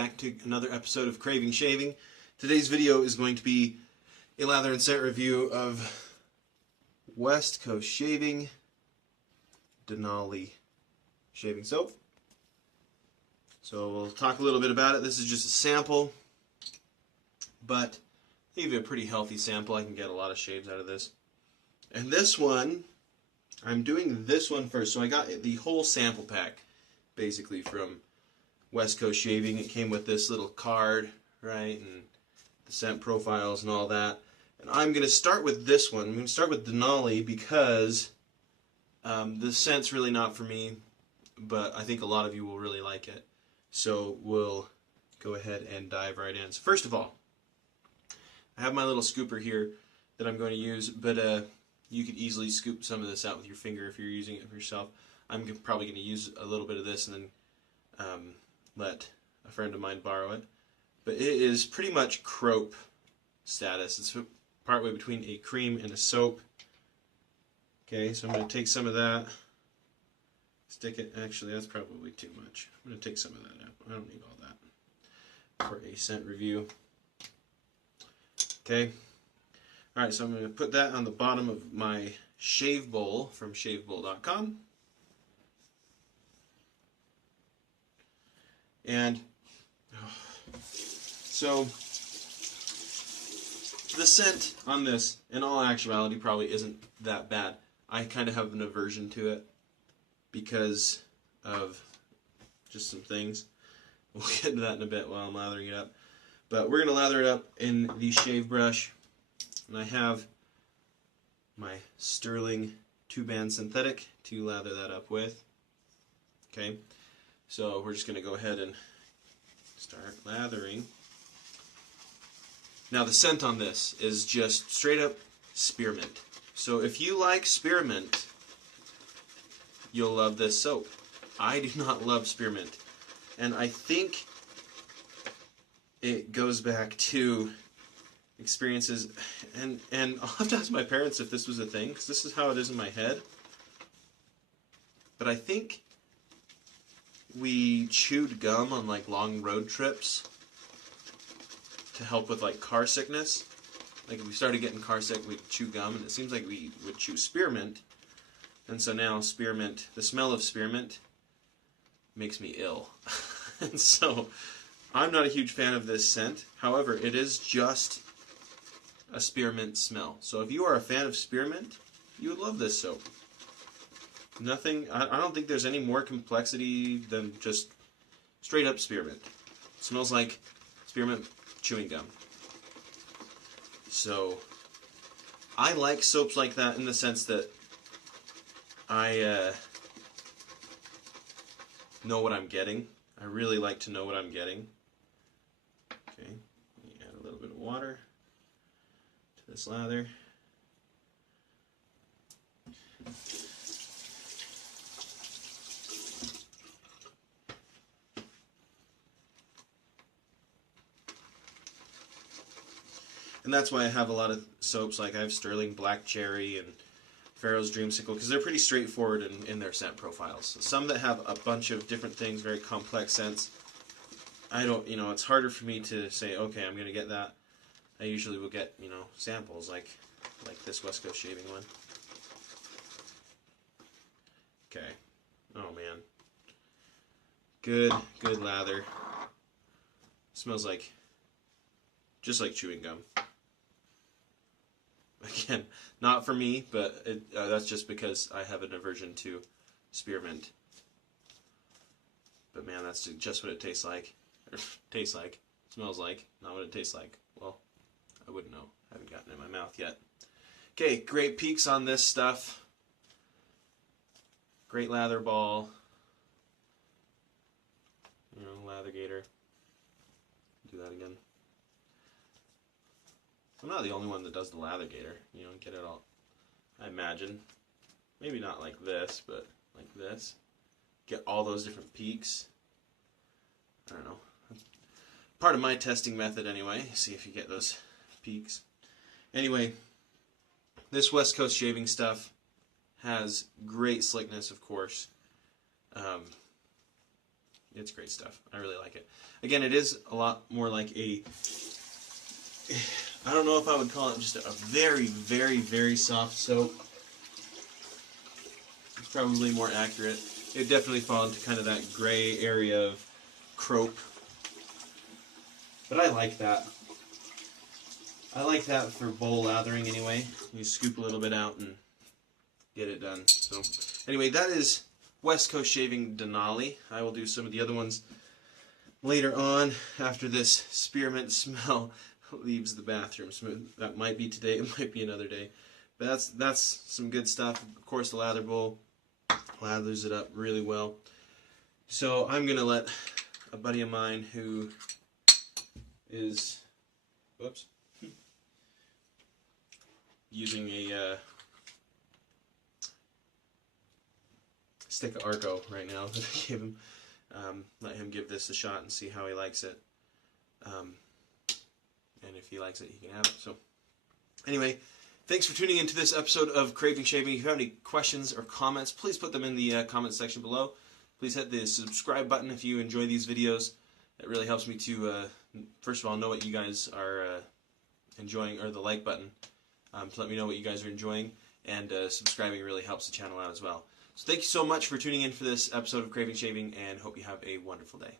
back to another episode of Craving Shaving. Today's video is going to be a lather and scent review of West Coast Shaving Denali shaving soap. So we'll talk a little bit about it. This is just a sample, but I give you a pretty healthy sample. I can get a lot of shaves out of this. And this one, I'm doing this one first. So I got the whole sample pack basically from West Coast Shaving. It came with this little card, right, and the scent profiles and all that. And I'm going to start with this one. I'm going to start with Denali because the scent's really not for me, but I think a lot of you will really like it. So we'll go ahead and dive right in. So first of all, I have my little scooper here that I'm going to use, but you could easily scoop some of this out with your finger if you're using it for yourself. I'm probably going to use a little bit of this and then let a friend of mine borrow it. But it is pretty much croap status. It's partway between a cream and a soap. Okay, so I'm going to take some of that, stick it, actually that's probably too much. I'm going to take some of that out. I don't need all that for a scent review. Okay, alright, so I'm going to put that on the bottom of my shave bowl from shavebowl.com. And so the scent on this, in all actuality, probably isn't that bad. I kind of have an aversion to it because of just some things. We'll get to that in a bit while I'm lathering it up. But we're going to lather it up in the shave brush. And I have my Sterling 2-band synthetic to lather that up with. Okay. So we're just going to go ahead and start lathering. Now the scent on this is just straight up spearmint. So if you like spearmint, you'll love this soap. I do not love spearmint. And I think it goes back to experiences, and I'll have to ask my parents if this was a thing, because this is how it is in my head. But I think we chewed gum on like long road trips to help with like car sickness. Like if we started getting car sick, we'd chew gum, and it seems like we would chew spearmint. And so now spearmint, the smell of spearmint makes me ill. And so I'm not a huge fan of this scent. However, it is just a spearmint smell. So if you are a fan of spearmint, you would love this soap. Nothing, I don't think there's any more complexity than just straight up spearmint. It smells like spearmint chewing gum. So I like soaps like that in the sense that I know what I'm getting. I really like to know what I'm getting. Okay, add a little bit of water to this lather. And that's why I have a lot of soaps, like I have Sterling Black Cherry and Pharaoh's Dreamsicle, because they're pretty straightforward in their scent profiles. Some that have a bunch of different things, very complex scents, I don't, it's harder for me to say, okay, I'm going to get that. I usually will get, samples like this West Coast Shaving one. Okay. Oh, man. Good lather. Smells like, just like chewing gum. Again, not for me, but that's just because I have an aversion to spearmint. But man, that's just what it tastes like. Or tastes like. Smells like. Not what it tastes like. Well, I wouldn't know. I haven't gotten it in my mouth yet. Okay, great peaks on this stuff. Great lather ball. Lather gator. Do that again. I'm not the only one that does the lather gator. Get it all, I imagine. Maybe not like this, but like this. Get all those different peaks. I don't know. Part of my testing method anyway. See if you get those peaks. Anyway, this West Coast Shaving stuff has great slickness, of course. It's great stuff. I really like it. Again, it is a lot more like a, I don't know if I would call it just a very, very, very soft soap. It's probably more accurate. It definitely falls into kind of that gray area of croap. But I like that. I like that for bowl lathering anyway. You scoop a little bit out and get it done. So anyway, that is West Coast Shaving Denali. I will do some of the other ones later on after this spearmint smell leaves the bathroom. So that might be today, it might be another day. But that's some good stuff. Of course, the lather bowl lathers it up really well. So I'm going to let a buddy of mine who is, whoops, using a stick of Arco right now that I gave him. Let him give this a shot and see how he likes it. And if he likes it, he can have it. So anyway, thanks for tuning into this episode of Craving Shaving. If you have any questions or comments, please put them in the comment section below. Please hit the subscribe button if you enjoy these videos. It really helps me to, first of all, know what you guys are enjoying, or the like button to let me know what you guys are enjoying. And subscribing really helps the channel out as well. So thank you so much for tuning in for this episode of Craving Shaving, and hope you have a wonderful day.